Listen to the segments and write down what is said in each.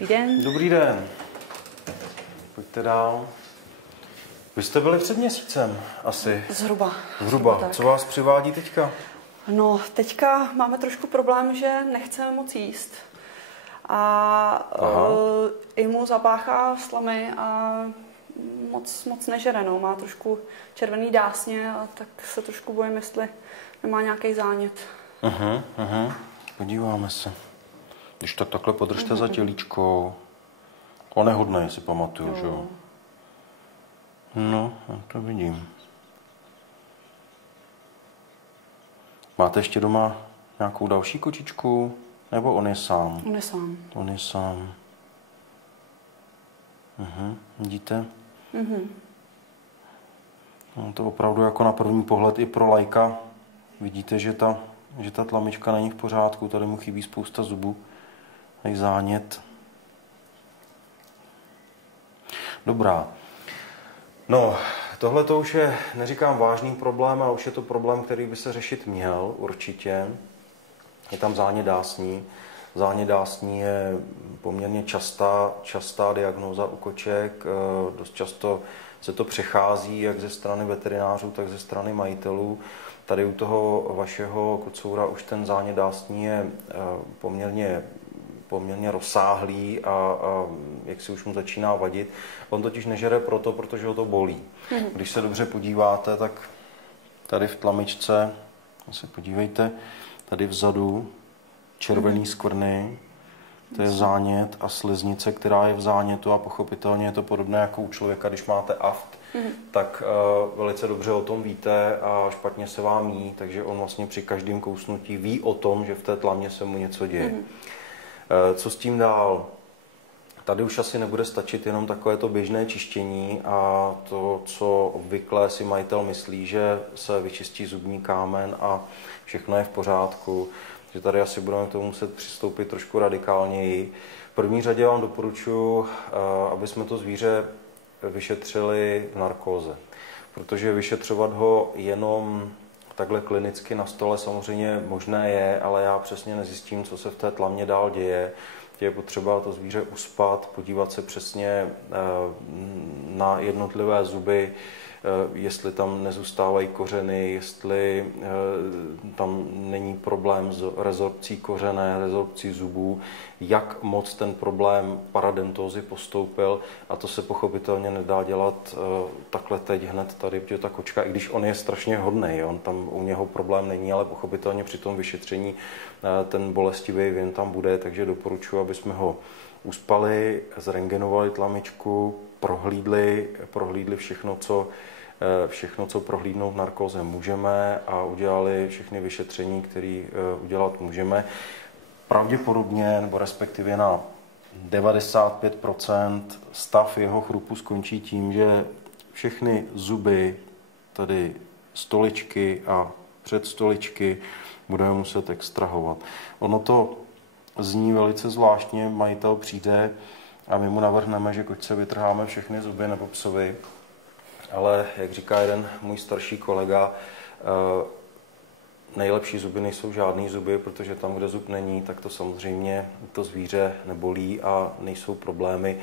Dobrý den. Dobrý den. Pojďte dál. Vy jste byli před měsícem asi. Zhruba. Co vás přivádí teďka? No, teďka máme trošku problém, že nechceme moc jíst. A i mu zapáchá slamy a moc nežere, no. Má trošku červený dásně a tak se trošku bojím, jestli nemá nějaký zánět. Podíváme se. Když tak takhle podržte za tělíčko. On je hodnej, si pamatuju, že jo? No, já to vidím. Máte ještě doma nějakou další kočičku? Nebo on je sám? On je sám. On je sám. Vidíte? No, to opravdu jako na první pohled i pro laika. Vidíte, že ta tlamička není v pořádku. Tady mu chybí spousta zubů. A i zánět. Dobrá. No, tohle to už je, neříkám vážný problém, ale už je to problém, který by se řešit měl určitě. Je tam zánět dásní. Zánět dásní je poměrně častá diagnóza u koček. Dost často se to přechází jak ze strany veterinářů, tak ze strany majitelů. Tady u toho vašeho kocoura už ten zánět dásní je poměrně rozsáhlý a jak si už mu začíná vadit. On totiž nežere protože ho to bolí. Když se dobře podíváte, tak tady v tlamičce, se podívejte, tady vzadu, červený skvrny, to je zánět a sliznice, která je v zánětu a pochopitelně je to podobné jako u člověka, když máte aft, tak velice dobře o tom víte a špatně se vám jí, takže on vlastně při každém kousnutí ví o tom, že v té tlamě se mu něco děje. Co s tím dál? Tady už asi nebude stačit jenom takovéto běžné čištění a to, co obvykle si majitel myslí, že se vyčistí zubní kámen a všechno je v pořádku. Takže tady asi budeme k tomu muset přistoupit trošku radikálněji. V první řadě vám doporučuji, aby jsme to zvíře vyšetřili v narkóze, protože vyšetřovat ho jenom takhle klinicky na stole samozřejmě možné je, ale já přesně nezjistím, co se v té tlamě dál děje. Je potřeba to zvíře uspat, podívat se přesně na jednotlivé zuby, jestli tam nezůstávají kořeny, jestli tam není problém s rezorpcí kořene, rezorpcí zubů, jak moc ten problém paradentózy postoupil a to se pochopitelně nedá dělat takhle teď hned tady, protože ta kočka, i když on je strašně hodnej, on tam u něho problém není, ale pochopitelně při tom vyšetření ten bolestivý vin tam bude, takže doporučuji, aby jsme ho uspali, zrengenovali tlamičku, prohlídli všechno, co prohlídnout v narkóze můžeme a udělali všechny vyšetření, které udělat můžeme. Pravděpodobně, nebo respektive na 95% stav jeho chrupu skončí tím, že všechny zuby, tady stoličky a předstoličky, budeme muset extrahovat. Ono to zní velice zvláštně, majitel přijde a my mu navrhneme, že kočce vytrháme všechny zuby nebo psovi, ale jak říká jeden můj starší kolega, nejlepší zuby nejsou žádný zuby, protože tam, kde zub není, tak to samozřejmě to zvíře nebolí a nejsou problémy.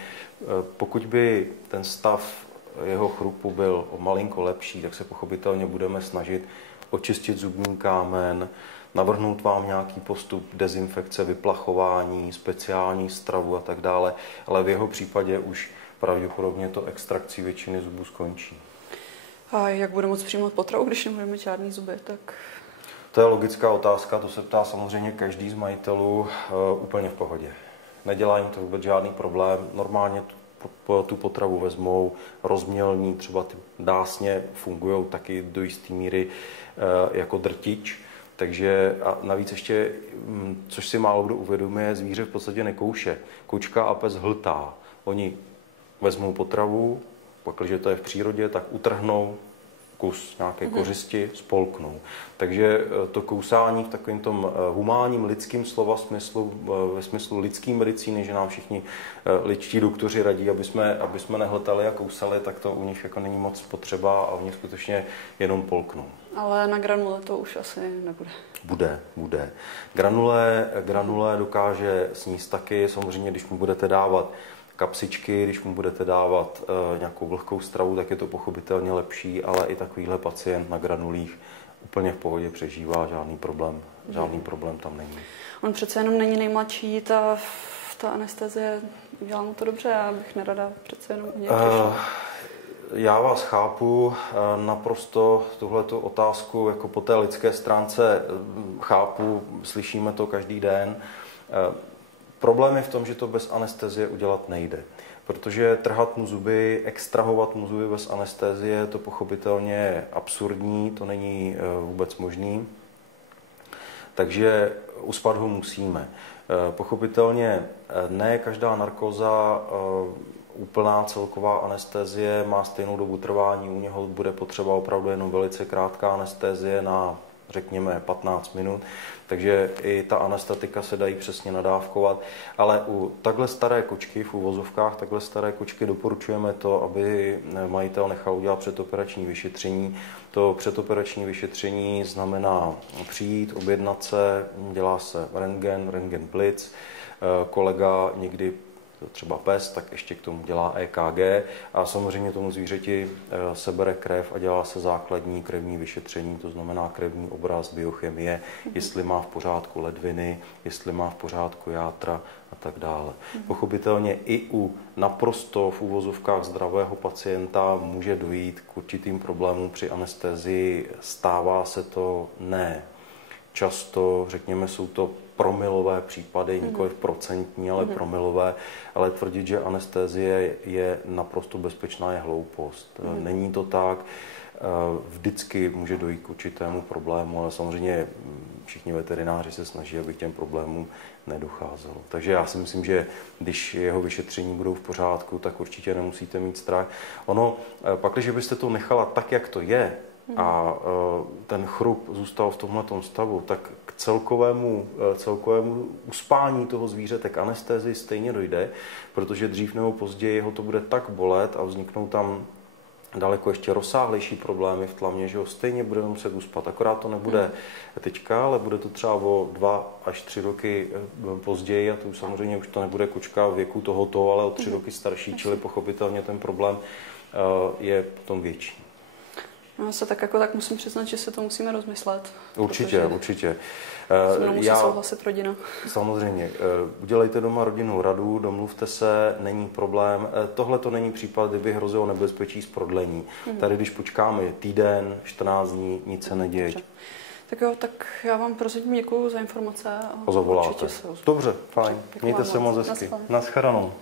Pokud by ten stav jeho chrupu byl o malinko lepší, tak se pochopitelně budeme snažit očistit zubní kámen, navrhnout vám nějaký postup dezinfekce, vyplachování, speciální stravu a tak dále, ale v jeho případě už pravděpodobně to extrakcí většiny zubů skončí. A jak bude moct přijmout potravu, když nebudeme mít žádný zuby, tak... To je logická otázka, to se ptá samozřejmě každý z majitelů úplně v pohodě. Nedělá jim to vůbec žádný problém, normálně tu potravu vezmou, rozmělní, třeba ty dásně fungují taky do jisté míry jako drtič, takže a navíc ještě, což si málo kdo uvědomuje, zvíře v podstatě nekouše. Kočka a pes hltá. Oni vezmou potravu, pak, když to je v přírodě, tak utrhnou kus nějaké kořisti, spolknou. Takže to kousání v takovém tom humánním lidským slova smyslu, ve smyslu lidské medicíny, že nám všichni lidští doktoři radí, aby jsme nehltali a kousali, tak to u nich jako není moc potřeba a oni skutečně jenom polknou. Ale na granule to už asi nebude. Bude. Granule dokáže sníst taky, samozřejmě, když mu budete dávat kapsičky, když mu budete dávat nějakou vlhkou stravu, tak je to pochopitelně lepší, ale i takovýhle pacient na granulích úplně v pohodě přežívá, žádný problém tam není. On přece jenom není nejmladší, ta anestezie udělá mu to dobře, já bych nerada přece jenom u něj přišla. Já vás chápu, naprosto tuhletu otázku jako po té lidské stránce chápu, slyšíme to každý den. Problém je v tom, že to bez anestezie udělat nejde, protože trhat mu zuby, extrahovat mu zuby bez anestezie, to pochopitelně je absurdní, to není vůbec možný, takže uspat ho musíme. Pochopitelně ne každá narkóza, úplná celková anestezie má stejnou dobu trvání, u něho bude potřeba opravdu jenom velice krátká anestezie na, řekněme, 15 minut, takže i ta anestetika se dají přesně nadávkovat, ale u takhle staré kočky, v uvozovkách takhle staré kočky doporučujeme to, aby majitel nechal udělat předoperační vyšetření. To předoperační vyšetření znamená přijít, objednat se, dělá se rentgen plic, kolega někdy třeba pes, tak ještě k tomu dělá EKG a samozřejmě tomu zvířeti sebere krev a dělá se základní krevní vyšetření, to znamená krevní obraz, biochemie, jestli má v pořádku ledviny, jestli má v pořádku játra a tak dále. Pochopitelně i u naprosto v uvozovkách zdravého pacienta může dojít k určitým problémům při anestezii. Stává se to ne často, řekněme, jsou to promilové případy, nikoliv procentní, ale promilové, ale tvrdit, že anestezie je naprosto bezpečná, je hloupost. Není to tak, vždycky může dojít k určitému problému, ale samozřejmě všichni veterináři se snaží, aby k těm problémům nedocházelo. Takže já si myslím, že když jeho vyšetření budou v pořádku, tak určitě nemusíte mít strach. Ono, pakliže byste to nechala tak, jak to je, a ten chrup zůstal v tomhletom stavu, tak k celkovému uspání toho zvířete, k anestezii stejně dojde, protože dřív nebo později ho to bude tak bolet a vzniknou tam daleko ještě rozsáhlejší problémy v tlamě, že ho stejně budeme muset uspat. Akorát to nebude teďka, ale bude to třeba o 2 až 3 roky později a to už samozřejmě už to nebude kočka věku tohoto, ale o 3 roky starší, čili pochopitelně ten problém je potom větší. No, se tak musím přiznat, že se to musíme rozmyslet. Určitě. Musí souhlasit rodina. Samozřejmě. Udělejte doma rodinnou radu, domluvte se, není problém. Tohle to není případ, kdyby hrozilo nebezpečí z prodlení. Tady, když počkáme týden, 14 dní, nic se neděje. Dobře. Tak jo, tak já vám prosím děkuju za informace. Pozavoláte. Dobře, fajn. Mějte se moc hezky. Naschledanou.